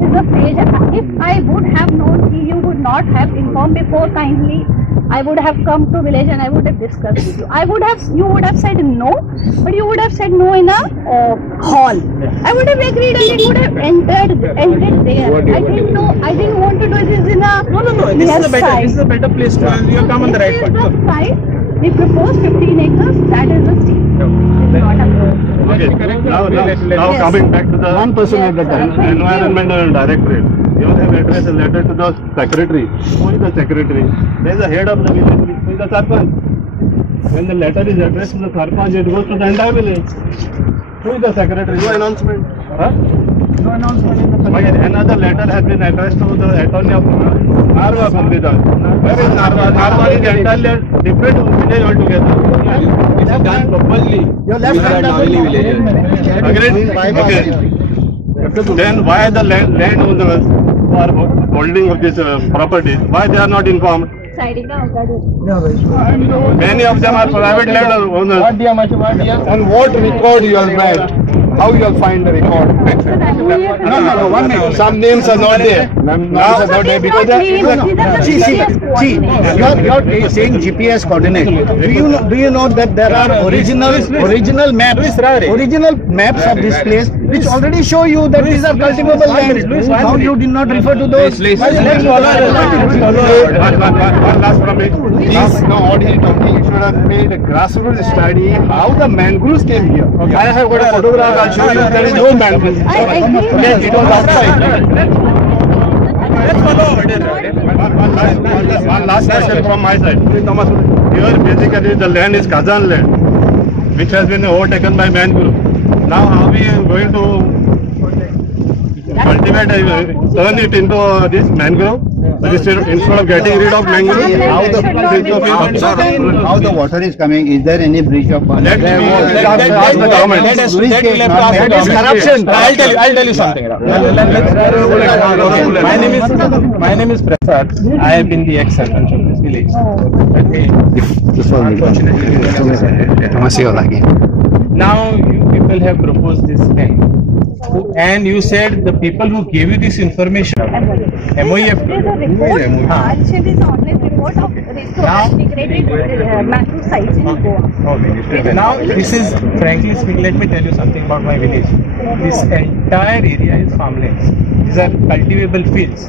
is the stage. If I would have known, you would not have informed before kindly. I would have come to village and I would have discussed with you. You would have said no, but you would have said no in a hall. I would have agreed and it would have entered there. I didn't know. I didn't want to do this in a No. This is a better place to. You have come on the right path. path. Site. We proposed 15 acres. That is the state. Okay. Now coming back to the environmental directorate. You have addressed a letter to the secretary. Who is the secretary? There is the head of the village, who is the sarpanch. When the letter is addressed to the sarpanch, it goes to the entire village. Who is the secretary? No announcement. Huh? No announcement. Another letter has been addressed to the attorney of Narwa Bandidar. Where is Narwa? Narwa is entirely different village altogether. It is done properly. Your left hand village. Agreed? Okay. Then why the landowners who are holding of this property, why they are not informed? Many of them are private landowners. On what record you have read? How you will find the record? No, 1 minute. Some names are not there. Names are not there because you're saying GPS coordinate. Do you know that there are original maps of this place which already show you that these are cultivable lands? How you did not refer to those? One last promise. No, ordinary talking. You should have made a grassroots study how the mangroves came here. Okay. I have got a photograph. I'll show you. There is no mangrove. It was outside. Let's follow order. One last question from my side. Here basically the land is Khazan land, which has been overtaken by mangrove. Now how are we going to cultivate, turn it into this mangrove? Instead of getting rid of mangrove, how the water is coming? Is there any breach of bond? That is corruption. I'll tell you something. My name is Prasad. I have been the ex-sarpanch of this village. Now you people have proposed this thing, and you said the people who gave you this information, MOEF. Now this is, frankly speaking, let me tell you something about my village. This entire area is farmlands. These are cultivable fields.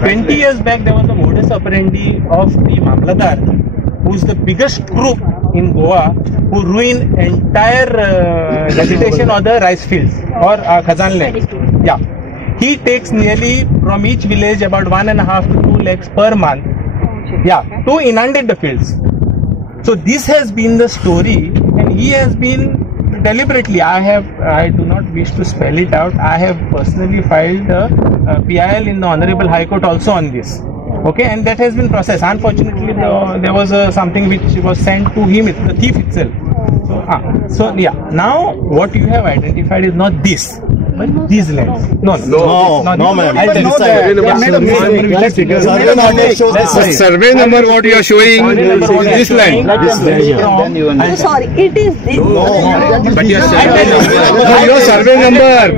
20 years back there was a modus operandi of the Mamladar, who is the biggest group in Goa, who ruin entire vegetation or the rice fields or Khazan land. Yeah, he takes nearly from each village about 1.5 to 2 lakhs per month. Yeah, to inundate the fields. So this has been the story, and he has been deliberately. I do not wish to spell it out. I have personally filed a PIL in the Honorable High Court also on this. Okay, and that has been processed. Unfortunately, there was something which was sent to him, the thief itself. So yeah, now what you have identified is not this, but these lands. No, ma'am. I'll tell you. Survey number what you are showing is this land. I'm sorry, it is this. But your survey number.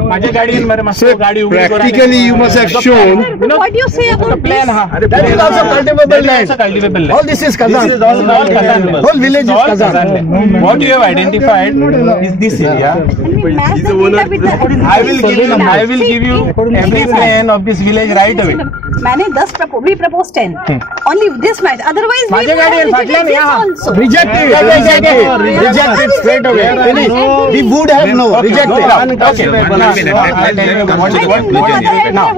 So practically you must have shown. What do you say about plan? That is also cultivable land. All this is Khazan. Whole village is Khazan. What you have identified is this area. I will give you every plan of this village right away. We propose 10. Only this match. Otherwise, we also. Reject it straight away. We would have no. Reject it. Okay. Now,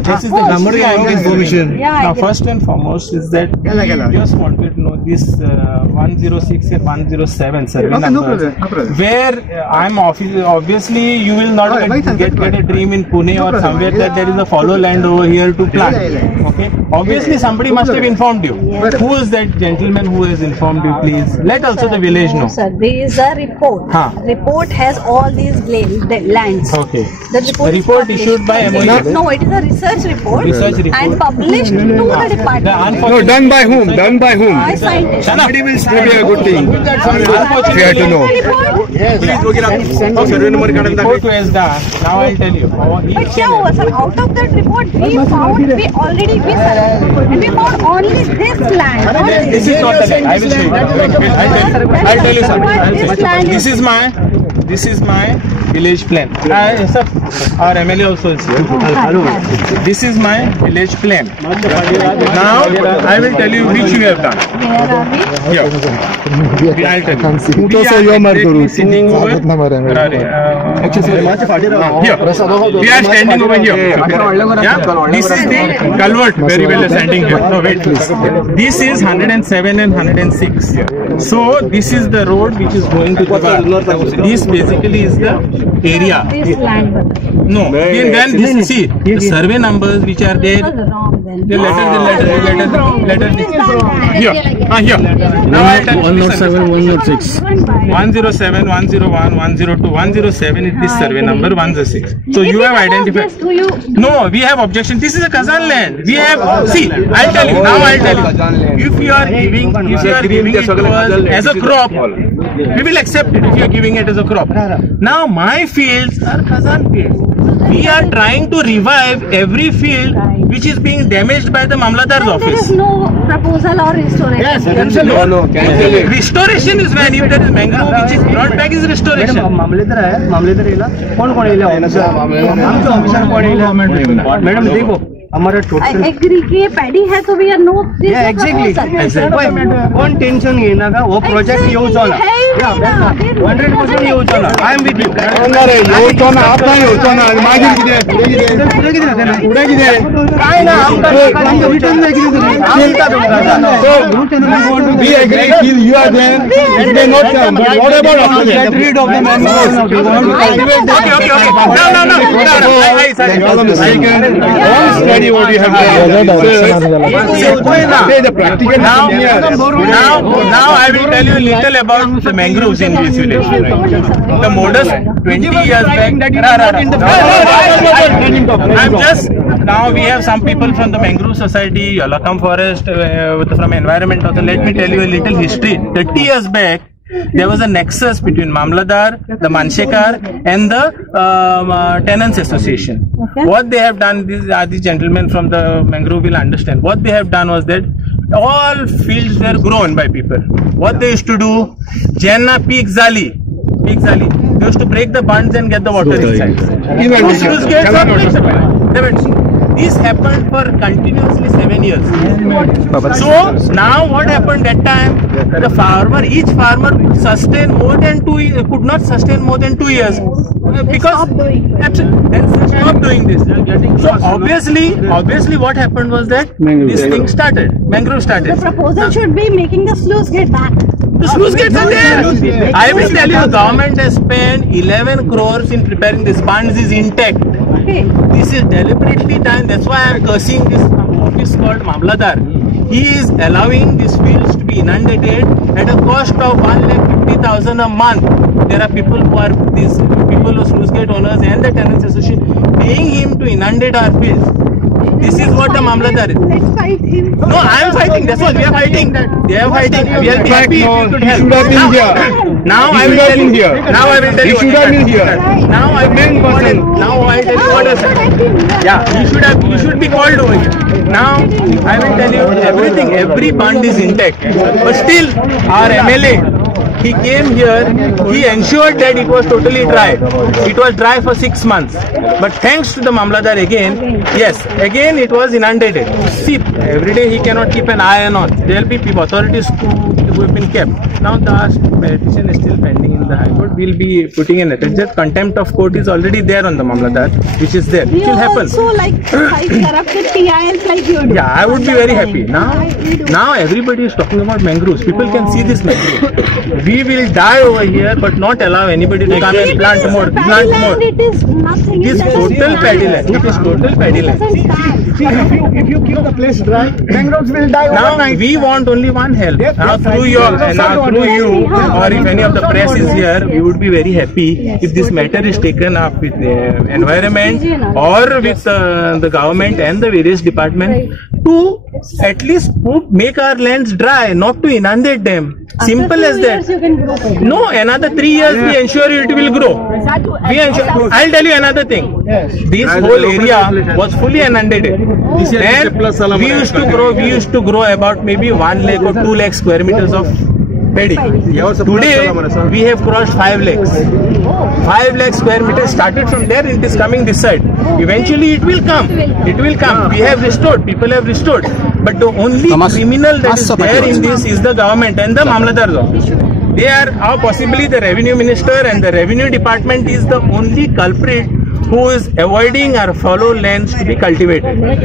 this is the summary I am information. Now, first and foremost is that we just wanted to know this 106 and 107 survey numbers, where I am obviously you will not get a dream in Pune or somewhere that there is a follow land over here to plant. Okay. Obviously, somebody must have informed you. Who is that gentleman who has informed you? Please let also the village know. Sir, there is a report. Report has all these lands. Okay. The report is issued by MOU. No, it is a research report. And published to the department. No, done by whom? Done by whom? By scientists. Somebody will still be a good thing. We have to know. Report was done. Now I'll tell you. But क्या हुआ sir? Out of that report, we found we found only this land. This is not the land. I will show you. I'll tell you something. This is my village plan. Sir, our MLA also is here. This is my village plan. Now I will tell you which we have done. Here. I'll tell you. We are sitting over. Here. We are standing over here. Yeah. This is the culvert where we are standing here. No, wait. This is 107 and 106. So this is the road which is going to Diwar. This basically is the area. This land. No. Then this, see the survey numbers which are there. The letter. Here. Here. Now I tell you. 107, 106. 107, 101, 102, 107 is this survey number, 106. So you have identified. No, we have objection. This is a Kazan land. We have. See, I'll tell you. Now I'll tell you. If you are giving it to us as a crop, we will accept it if you are giving it as a crop. Now my fields are Kazan fields. We are trying to revive every field which is being damaged by the Mamladar's office. There is no proposal or restoration. Yes, no. Restoration is when if there is mangrove which is brought back is restoration. Madam देखो हमारा total agree के paddy है तो भैया no exactly कोण tension घेईना का वो project येऊच ना 100% येऊच ना आय एम विथ यू येऊच ना आपला येऊच ना मागीर कितें फुडें कितें काय ना आमकां रिटर्न जाय कितें we agree till you are there it may not come but what about after that get rid of the man Okay. No. I can study what you have done. Now I will tell you a little about the mangroves in this village. The modus 20 years back. I'm just now we have some people from the Mangrove Society, Yalakam Forest, from Environment. Also, let me tell you a little history. 30 years back, there was a nexus between Mamladar, the Manshekar, and the Tenants Association. Okay. What they have done, these gentlemen from the Mangrove will understand. What they have done was that all fields were grown by people. What they used to do, Jenna Peak Zali. They used to break the bunds and get the water inside. This happened for continuously 7 years. So now what happened that time? The farmer, each farmer could sustain more than 2 years, could not sustain more than 2 years because absolutely stop doing this. So obviously, what happened was that this thing started. Mangrove started. The proposal should be making the sluice gate back. The sluice gates are there. I will tell you, the government has spent 11 crores in preparing this. Bunds is intact. Okay. This is deliberately done. That's why I am cursing this office called Mamladar. He is allowing these fields to be inundated at a cost of 1,50,000 a month. There are people who are sluice gate owners and the Tenants Association paying him to inundate our fields. This is what the Mamladar is. Let's fight him. No, I am fighting. That's what we are fighting. They are fighting. We will be happy if you could help. Should have been here. Now I will tell you. Now I will tell you. He should have been here. Now I will tell you what has happened. Yeah, you should be called over here. Now I will tell you everything. Every bund is intact. But still, our MLA, he came here, he ensured that it was totally dry. It was dry for 6 months. But thanks to the Mamladar again it was inundated. See, every day he cannot keep an eye on. There will be authorities who have been kept. Now the petition is still pending in the High Court. We will be putting in it. Just contempt of court is already there on the Mamladar, which is there. It will happen. Also like fight corrupted TILs like you do. Yeah, I would be very happy. Now everybody is talking about mangroves. People can see this mangrove. we will die over here, but not allow anybody to come and plant more. It is nothing. It is total paddy land. It is total paddy land. If you keep the place dry, mangroves will die Now overnight. we want only one help. Yes, Now yes, through yes, your, yes, now yes, through yes, you, yes, or if any of the yes, press is yes, here, yes. we would be very happy if this matter is taken up with the environment or with the government and the various departments to at least make our lands dry, not to inundate them. Simple as that. You can grow. No, another 3 years we ensure it will grow. We ensure. I'll tell you another thing. This whole area was fully inundated. And we used to grow about maybe 1 lakh or 2 lakh square meters of paddy. Today we have crossed 5 lakhs. 5 lakh square meters started from there. It is coming this side. Eventually it will come. It will come. We have restored. People have restored. But the only criminal that is there in this is the government and the Mamladar's office. They are, or possibly the revenue minister and the revenue department is the only culprit who is avoiding our fallow lands to be cultivated. My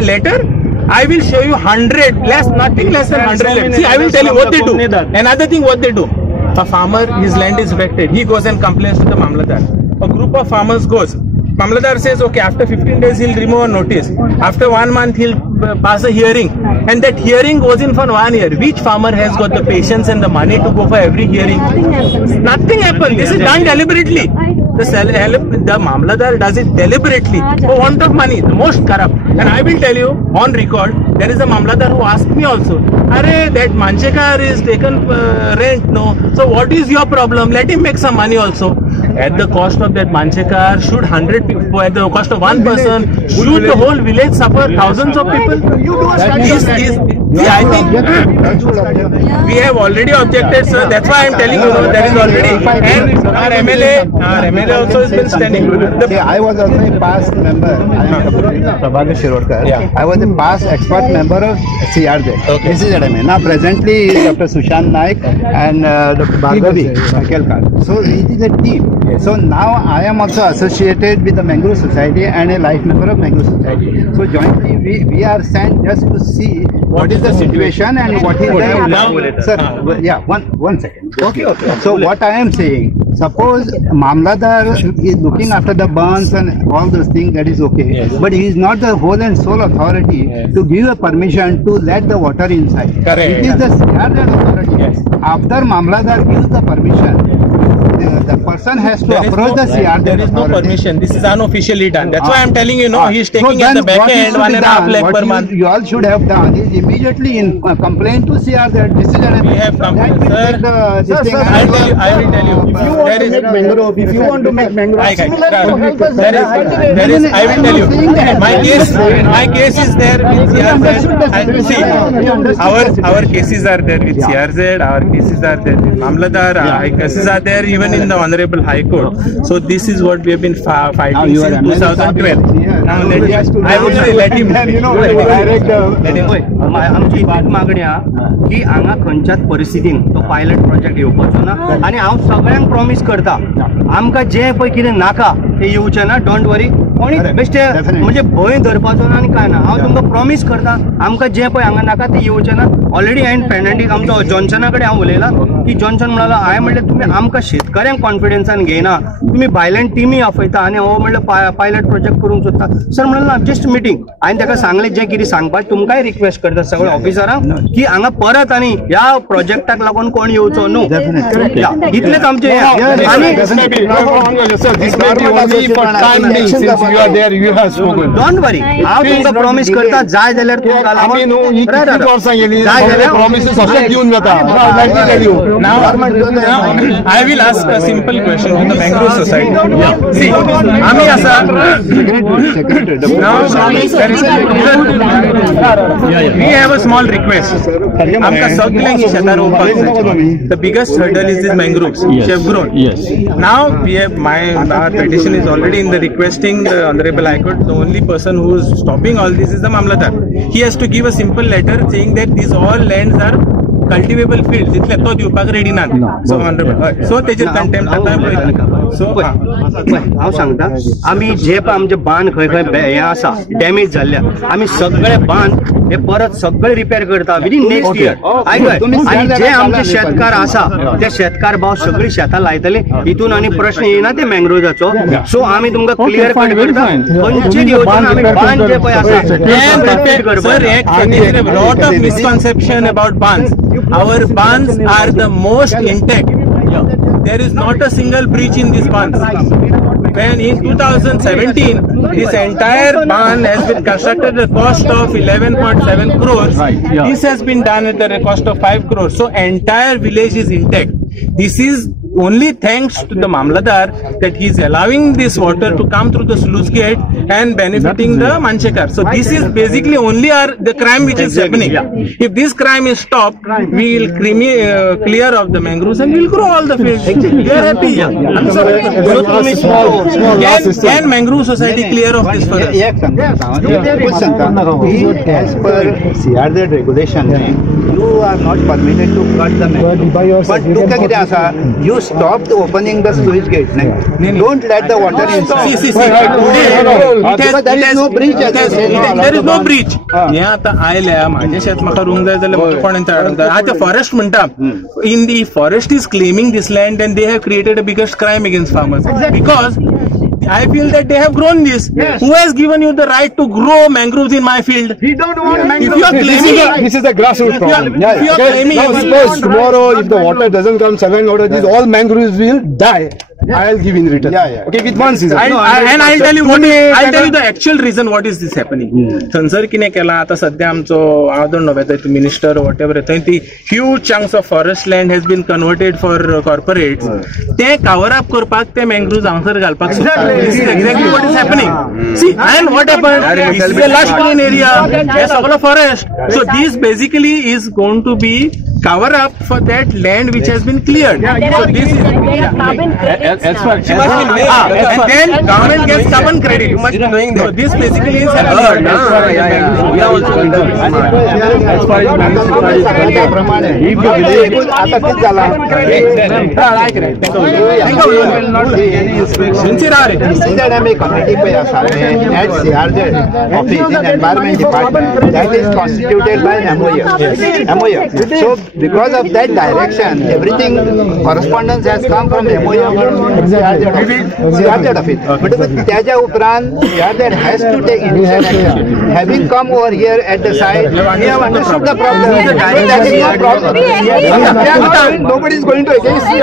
letter? I will show you 100, nothing less than 100 lands. See, I will tell you what they do. Another thing, what they do. A farmer, his land is affected. He goes and complains to the Mamladar. A group of farmers goes. Mamladar says, okay, after 15 days he'll remove a notice. After 1 month he'll pass a hearing. And that hearing goes in for 1 year. Which farmer has got the patience and the money to go for every hearing? Nothing happens. This is done deliberately. The Mamladar does it deliberately for want of money, the most corrupt. And I will tell you on record, there is a Mamladar who asked me also, Arey, that Manchekar is taken rent, no? So what is your problem? Let him make some money also. At the cost of that Manchekar, should 100 people, at the cost of one person, should the whole village suffer thousands of people? I think we have already objected, sir. That's why I am telling you, there is already. And our MLA also has been standing. I was also a past member. I am Prabhakar Shirodkar. Yeah. I was a past expert member of CRJ. Okay. This is admin. Now presently is Dr. Sushant Naik and Dr. Bhargavi Kelkar. So it is a team. So now I am also associated with the Mangrove Society and a life member of Mangrove Society. So jointly we are sent just to see what is the situation and what is the... Sir, yeah, one second. Okay. So what I am saying, suppose Mamladar is looking after the burns and all those things, that is okay. Yes. But he is not the whole and sole authority to give a permission to let the water inside. Correct. It is the CRZ authority. Yes. After Mamladar gives the permission, the person has to approach the CRZ. There is no authority. permission. This is unofficially done. That's why I am telling you, he is taking So at the then back what end should be 1.5 lakh done, per what month. you all should have done is immediately complain to CRZ. This is We have complained, sir. I will tell you. There is If you want to make mangrove, I will tell you. My case is there with CRZ. And see, our cases are there with CRZ. Our cases are there with Mamladar. Our cases are there even in the Honorable High Court. So this is what we have been fighting since 2012. Now I would say let him. आमची एक मागणी हा की हांगा खंयच्याच परिस्थितीन तो pilot project येवपाचो ना आनी हांव सगळ्यांक प्रॉमिस करता आमकां जे पळय कितें नाका ते येवचें ना डोंट वरी कोणी बेश्टे म्हणजे भंय धरपाचो ना आनी कांय ना हांव तुमकां प्रॉमिस करता आमकां जे पळय हांगा नाका ते येवचें ना ऑलरेडी हांवें पेडंटीक आमचो जॉन्सना कडेन हांव उलयलां की जॉन्सन म्हणलो हांवें म्हणलें तुमी आमकां शेतकऱ्यांक कॉन्फिडन्सान घेयना तुमी भायल्यान टिमी आपयता आनी हांव म्हणलें पायलट प्रोजेक्ट करूंक सोदता सर म्हणलें ना जस्ट मिटींग हांवें ताका सांगलें जें कितें सांगपाचें तुमकांय रिक्वेस्ट करता सगळ्या ऑफिसरांक की हांगा परत आनी ह्या प्रोजेक्टाक लागून कोण येवचो न्हू इतलेंच आमचें आनी डोंट वरी हांव तुमकां प्रॉमिस करता जाय जाल्यार तुमकां I will ask a simple question to the Mangrove Society. See, आम्ही असा we have a small request. आमका सगळ्यांक शेतार रोवपाक जाय. The biggest hurdle is these mangroves. Chef grown. Yes. Now we have our petition is already in the requesting the Honorable High Court. The only person who is stopping all this is the Mamladar. He has to give a simple letter saying that these all lands are cultivable field इतले तो दिवपाक ready ना. सो तेजेर contempt आतां सो हांव सांगता आमी जे पळय आमचे बांद खंय खंय हे आसा डॅमेज जाल्ल्या आमी सगळे बांद हे परत सगळे रिपेर करता विदीन नेक्स्ट इयर. आनी जे आमचे शेतकार आसा ते शेतकार भाव सगळी शेतां लायतले हितून आनी प्रश्न येना ते मँग्रोव्जाचो. सो आमी तुमकां क्लियर कट करता खंयची येवजण आमी बांद जे पळय आसा Sir, there is a lot of misconception about bands. Our bands are the most intact. There is not a single breach in these bands. When in 2017, this entire band has been constructed at the cost of 11.7 crores. This has been done at the cost of 5 crores. So entire village is intact. This is only thanks to the Mamladar that he is allowing this water to come through the sluice gate and benefiting the Manchekar. So this is basically only the crime which is happening. If this crime is stopped, we will clear of the mangroves and we will grow all the fields. We are happy. Can Mangrove Society clear of this for us? As per CRZ regulation, you are not permitted to cut the mangrove. But look at this, you stopped opening the sluice gate. Don't let the water inside. See. There is no breach. There is no breach. हे आता आयल्या माझे शेत म्हाका रूंग जाय जाल्यार म्हाका कोणें ताडूंक आता forest म्हणटा in the forest is claiming this land and they have created a biggest crime against farmers because I feel that they have grown this. Who has given you the right to grow mangroves in my field? We don't want mangroves. If you are claiming this is a grassroots problem. If you are claiming, now suppose tomorrow if the water doesn't come 7 out of these, all mangroves will die. I'll give in return. Okay, with one season. I'll tell you what I'll tell you the actual reason what is this happening. Thunser किने केला आता सध्या आमचो I don't know whether the minister or whatever the huge chunks of forest land has been converted for corporates. ते cover up करपाक ते mangroves हांगसर घालपाक this is exactly what is happening. See, and what happened? This is a lush green area. Yes, all forest. So this basically is going to be cover up for that land which has been cleared. So this is and then government gets carbon credit. You must be knowing that. So this basically is a bird. We are also going to as far as if the village आता किती झाला आम्ही committee पे आसा at CRZ office in environment department that is constituted by MOU. So because of that direction everything correspondence has come from MOU CRZ office. But त्याच्या उपरांत CRZ has to take initial action. Having come over here at the site, we have understood the problem. That is no problem. Nobody is going to against you.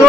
So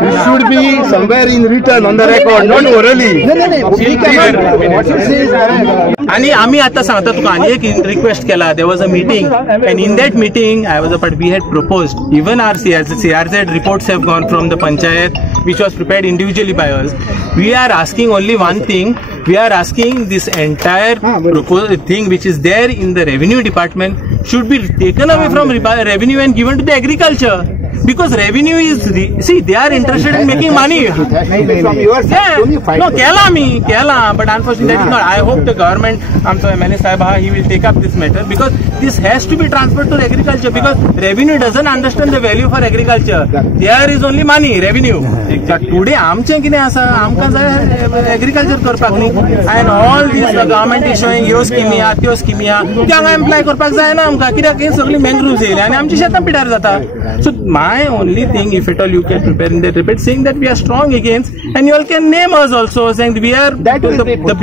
it should be somewhere in written on the record, not orally. What you say is correct. आणि आम्ही आता सांगता तुका आनी एक request केला. There was a meeting and in that meeting I was a part we had proposed even our CRZ reports have gone from the panchayat which was prepared individually by us. We are asking only one thing. We are asking this entire proposed thing which is there in the revenue department should be taken away from revenue and given to the agriculture. Because revenue is see they are interested in making money. From your side, no, Kela, but unfortunately that is not. I hope the government, MLA Sahib, he will take up this matter because this has to be transferred to the agriculture because revenue doesn't understand the value for agriculture. There is only money, revenue. Today, आमचे कितें आसा आमकां जाय agriculture करपाक न्ही and all this government is showing ह्यो स्किमी आहा त्यो स्किमी आहा त्यो हांगा एप्लाय करपाक जायना आमकां कित्याक ही सगळी मँग्रोव्स येयली आनी आमची शेतां पिड्यार जाता. So my only thing, if at all you can prepare in that report, saying that we are strong against, and you all can name us also, saying we are the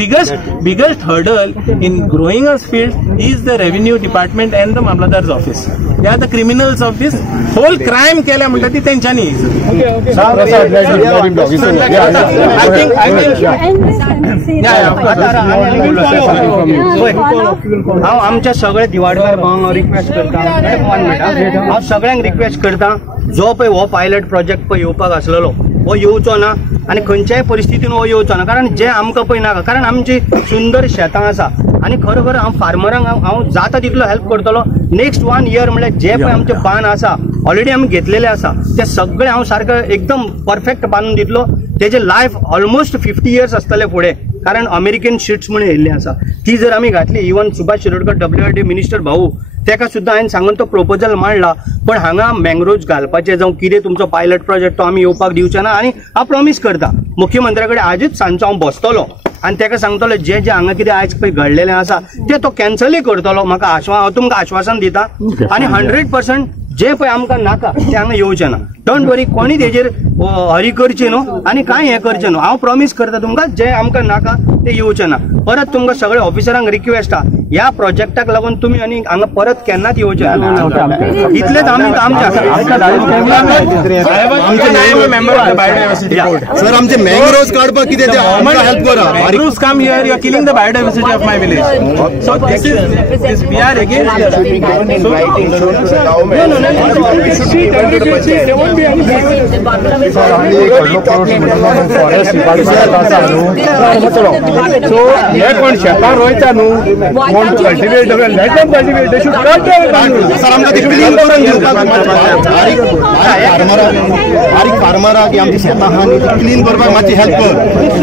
biggest hurdle in growing our field is the revenue department and the Mamladar's office. They are the criminals of this whole crime. केल्या म्हणटा ती तेंच्यांनी. हांव आमच्या सगळ्या Diwadkar भावांक request करता हांव सगळ्यांक रिक्वेस्ट करता जो पळय हो पायलट प्रोजेक्ट पळय येवपाक आसलेलो हो येवचो ना आनी खंयच्याय परिस्थितीन हो येवचो ना कारण जे आमकां पळय नाका कारण आमची सुंदर शेतां आसा आनी खरोखर हांव फार्मरांक हांव जाता तितलो हेल्प करतलो. नेक्स्ट 1 year म्हणल्यार जे पळय आमचे बांद आसा ऑलरेडी आमी घेतलेले आसा ते सगळे हांव सारको एकदम परफेक्ट बांदून दितलो. तेजे लायफ ऑलमोस्ट 50 years आसतले फुडें कारण अमेरिकन शीट्स म्हणून येयल्ली आसा ती जर आमी घातली even Subhash Shirodkar WRD minister भाऊ तेका सुद्दां हांवें सांगून तो प्रपोजल मांडला पण हांगा मँग्रोव्ज घालपाचे जावं कितें तुमचो पायलट प्रोजेक्ट तो आमी येवपाक दिवचे ना आनी हांव प्रॉमिस करता मुख्यमंत्र्या कडेन आजूच सांजचो हांव बसतलो आनी ताका सांगतलो जे जे हांगा कितें आयज पळय घडलेलें आसा तें तो कॅन्सलय करतलो म्हाका हांव तुमकां आश्वासन दिता आनी 100% जे पळय आमकां नाका ते हांगा येवचें ना डोंट वरी कोणी तेजेर हरी करची न्हू आनी कांय हें करचें न्हू हांव प्रॉमिस करता तुमकां जे आमकां नाका ते येवचें ना परत तुमकां सगळ्या ऑफिसरांक रिक्वेस्ट आहा ह्या प्रोजेक्टाक लागून तुमी आनी हांगा परत केन्नाच येवचें ना इतलेंच आमी सर आमचे मँग्रोव्ज काडपाक कितें ते आमकां हेल्प करा Mangroves come here, you are killing the biodiversity of my village. So this we are against So हे कोण शेतां रोयता न्हू want to cultivate let them cultivate they should cut them sir आमकां ते क्लीन करून दिवपाक फार्मराक आमची शेतां आहा न्ही क्लीन करपाक मातशी हेल्प कर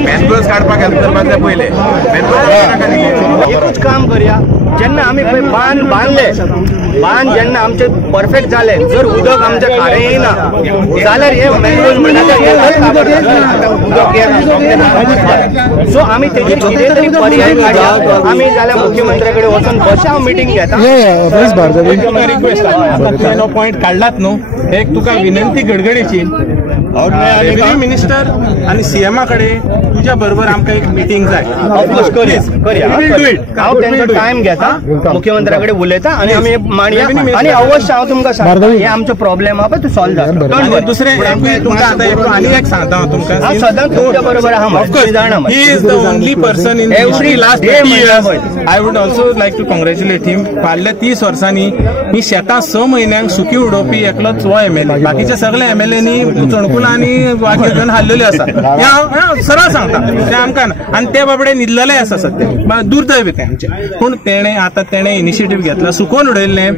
मँग्रोव्ज काडपाक हेल्प करपाक जाय पयले एकूच काम करया जेन्ना आमी पळय बांद जेन्ना आमचे परफेक्ट जाले जर उदक आमच्या खारें येयना जाल्यार हे मँग्रोव्ज म्हणटा सो आमी तेजेर कितें तरी पर्याय काडया आमी जाल्यार मुख्यमंत्र्या कडेन वचून बशा हांव मिटींग घेता रिक्वेस्ट पॉयंट काढलात न्हू एक तुका विनंती गडगडीची रेव्हेन्यू मिनिस्टर आणि सीएमा कडेन तुझ्या बरोबर आमकां एक मिटींग जाय ऑफकोर्स करया हांव तेंचो टायम घेता मुख्यमंत्र्या कडेन उलयता आनी आमी मांडया आनी अवश्य हांव तुमकां सांगता हे आमचो प्रॉब्लेम आहा पळय तो सॉल्व जाता दुसरें तुमकां आतां आनी एक सांगता हांव तुमकां हांव सदांच तुमच्या बरोबर आहा he is the only person in every last 30 years I would also like to congratulate him फाटल्या 30 वर्सांनी ही शेतां 6 म्हयन्यांक सुकी उडोवपी एकलोच हो MLA बाकीचे सगळे MLAनी चणकुलां आनी वागे घेवन हाडलेले आसा हे सरळ सांगता ते आमकां आनी ते बाबडे न्हिदलेले आसा सध्या दुर्दैव ते आमचे पूण तेणे इनिशिएटीव घेतला सुकोवन उडयल्ले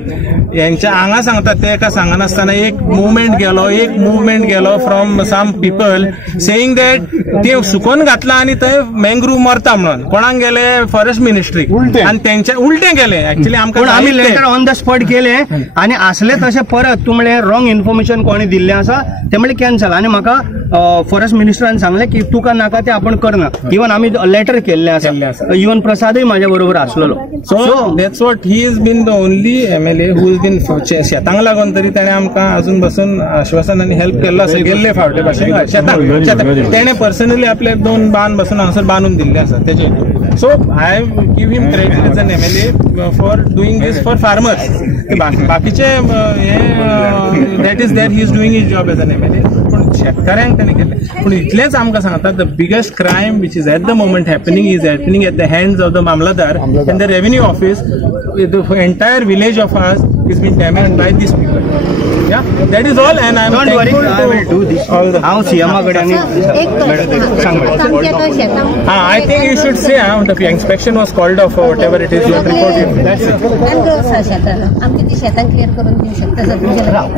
यांच्या हांगा सांगता ते एका सांगनासतना एक मुवमेंट गेलो from some people saying that ते सुकोवन घातला आनी थंय मँग्रोव मरता म्हणून कोणाक गेले फॉरेस्ट मिनिस्ट्री आनी तेंचे उलटे गेले एक्चुअली आमकां आमी लेटर ऑन द स्पॉट केले आनी असले तशें परत तूं म्हणलें रॉंग इन्फॉर्मेशन कोणी दिल्लें आसा ते म्हणलें कॅन्सल आनी म्हाका फॉरेस्ट मिनिस्टरान सांगलें की तुका नाका ते आपण करना इवन आमी लेटर केल्लें आसा इवन प्रसादय म्हाज्या बरोबर आसलेलो so that's what he is been the only MLA who is been शेतांक लागून तरी ताणें आमकां अजून बसून आश्वासन आनी हेल्प केल्लो आसा गेल्ले फावटे भाशेन शेतांक तेणें पर्सनली आपले 2 बांद बसून हांगासर बांदून दिल्ले आसा तेजे so I give him credit as an MLA for doing this for farmers बाकीचे हे that is that he is doing his job as an MLA पूण शेतकाऱ्यांक ताणें केलें पूण इतलेंच आमकां सांगता the biggest crime which is at the moment happening at the hands of the mamlatdar and the revenue office the entire village of ours is been damaged by this people Yeah, that is all, and I am thankful to do this. हांव सीएमा कडेन I think you should say the inspection was called off or whatever it is. You report. That's it.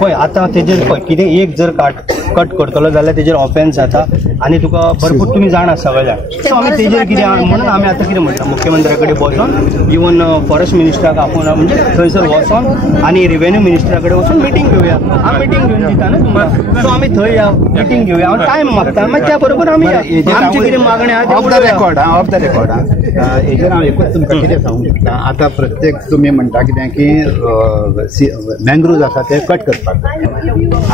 पळय आतां तेजेर पळय कितें एक जर cut करतलो जाल्यार तेजेर ऑफेन्स जाता आनी तुका भरपूर तुमी जाणा सगळे जाण सो आमी तेजेर कितें म्हणून आमी आतां कितें म्हणटा मुख्यमंत्र्या कडेन बसून इवन फॉरेस्ट मिनिस्टराक आपूण म्हणजे थंयसर वचोन आनी रेव्हेन्यू मिनिस्टरा कडेन वचून मिटींग घेवया हांव मिटींग घेवन दिता ना तुमकां सो आमी थंय या मिटींग घेवया हांव टायम मागता मागीर त्या बरोबर आमी आमची कितें मागणी आहा ऑफ द रेकॉर्ड हेजेर हांव एकूच तुमकां कितें सांगूंक शकता आतां प्रत्येक तुमी म्हणटा कितें की मँग्रोव्ज आसा ते कट करपाक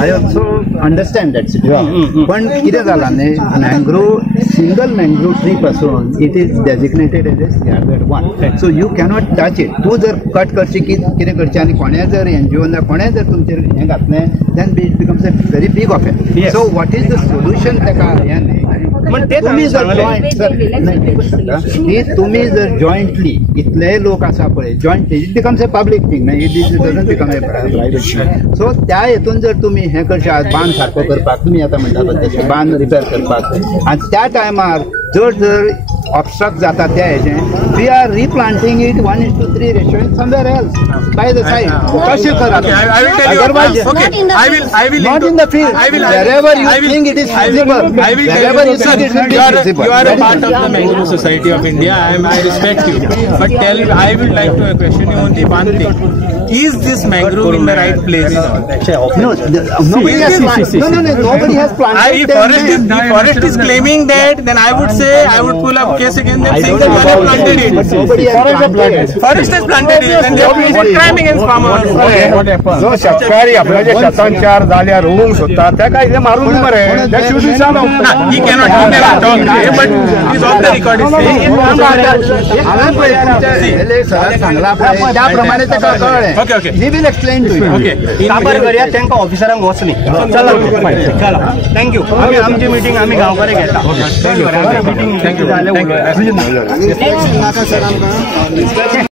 I also understand that situation पण कितें जालां न्ही मँग्रोव्ह सिंगल मँग्रोव्ह ट्री पासून it is designated as a standard 1 so you cannot touch it तूं जर कट करची कितें करचें आनी कोणें जर NGO ना कोणें जर तुमचेर हें घातलें then it becomes a very big offence so what is the solution तेका हें न्ही तुम्ही जर जॉइंटली इतले लोक आसा पळय joint it becomes a public thing it doesn't become a private thing so त्या हेतून जर तुमी हें करशात बांद सारको करपाक तुमी आतां म्हणटा तशें बांद रिपेर करपाक आनी त्या टायमार जर ऑब्स्ट्रक्ट जाता त्या हेजें we are replanting it 1:3 ratio somewhere else by the side. Okay, I will tell you. Otherwise, Okay, I will not in the field. Wherever you think it is feasible, wherever you think it will be feasible. You are a part of the Mangrove Society of India. I respect you. But I would like to question you only one thing. Is this mangrove in the right place? Nobody has planted. No, nobody has planted. If forest is claiming that, then I would say I would pull up case against them saying that you have planted it. Nobody has planted. Forest has planted it, and they are crime against farmers. जो शेतकरी आपल्या जे शेतान चार जाल्यार रोवंक सोदता त्या काय ते मारून मरे त्या शुड बी चालू He cannot talk today, but he's off the record. He's saying त्याप्रमाणे ते कळले. Okay. He will explain to you. Okay. काबार करया त्यांना ऑफिसरांक वचली चला थँक्यू आमची मिटिंग आम्ही गांवकरे घेता Thank you.